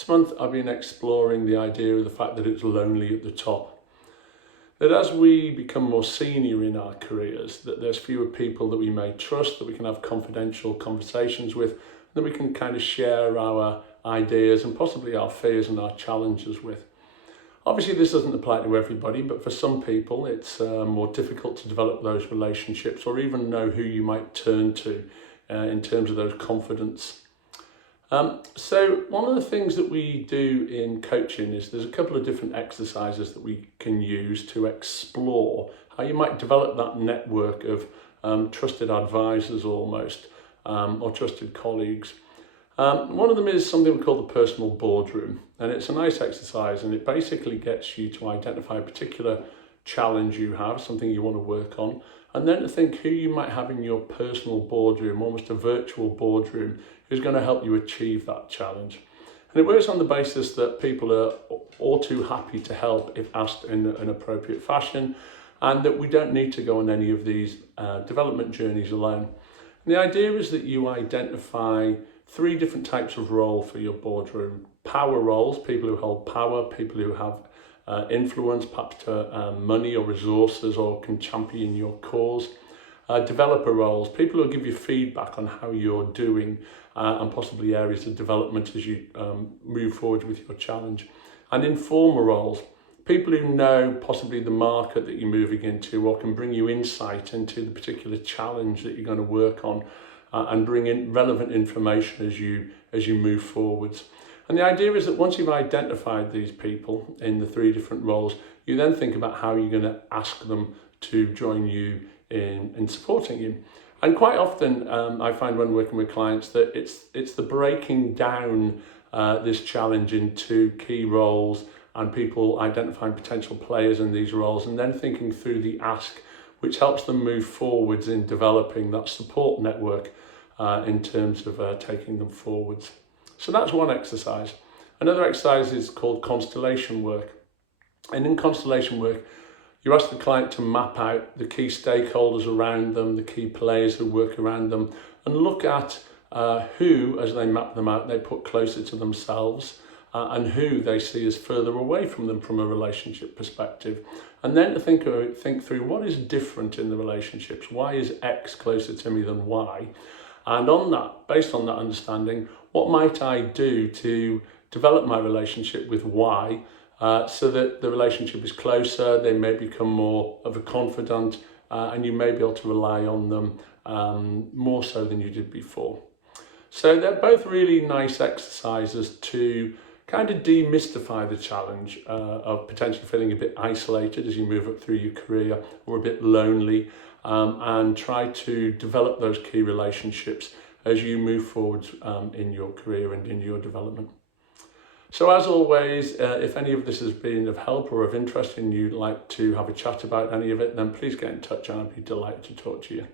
This month I've been exploring the idea of the fact that it's lonely at the top. That as we become more senior in our careers, that there's fewer people that we may trust, that we can have confidential conversations with, that we can kind of share our ideas and possibly our fears and our challenges with. Obviously this doesn't apply to everybody, but for some people it's more difficult to develop those relationships or even know who you might turn to in terms of those confidence. So one of the things that we do in coaching is there's a couple of different exercises that we can use to explore how you might develop that network of trusted advisors almost, or trusted colleagues. One of them is something we call the personal boardroom, and it's a nice exercise, and it basically gets you to identify a particular challenge you have, something you want to work on, and then to think who you might have in your personal boardroom, almost a virtual boardroom, who's going to help you achieve that challenge. And it works on the basis that people are all too happy to help if asked in an appropriate fashion, and that we don't need to go on any of these development journeys alone. And the idea is that you identify 3 different types of role for your boardroom. Power roles, people who hold power, people who have influence, perhaps to money or resources, or can champion your cause. Developer roles, people who will give you feedback on how you're doing and possibly areas of development as you move forward with your challenge. And informer roles, people who know possibly the market that you're moving into or can bring you insight into the particular challenge that you're going to work on and bring in relevant information as you move forwards. And the idea is that once you've identified these people in the 3 different roles, you then think about how you're going to ask them to join you in supporting you. And quite often I find when working with clients that it's the breaking down this challenge into key roles and people identifying potential players in these roles and then thinking through the ask, which helps them move forwards in developing that support network in terms of taking them forwards. So that's one exercise. Another exercise is called constellation work. And in constellation work, you ask the client to map out the key stakeholders around them, the key players who work around them, and look at who, as they map them out, they put closer to themselves and who they see as further away from them from a relationship perspective. And then to think through what is different in the relationships. Why is X closer to me than Y? And on that, based on that understanding, what might I do to develop my relationship with Y so that the relationship is closer, they may become more of a confidant, and you may be able to rely on them more so than you did before. So they're both really nice exercises to kind of demystify the challenge of potentially feeling a bit isolated as you move up through your career or a bit lonely, and try to develop those key relationships as you move forwards in your career and in your development. So as always, if any of this has been of help or of interest and you'd like to have a chat about any of it, then please get in touch and I'd be delighted to talk to you.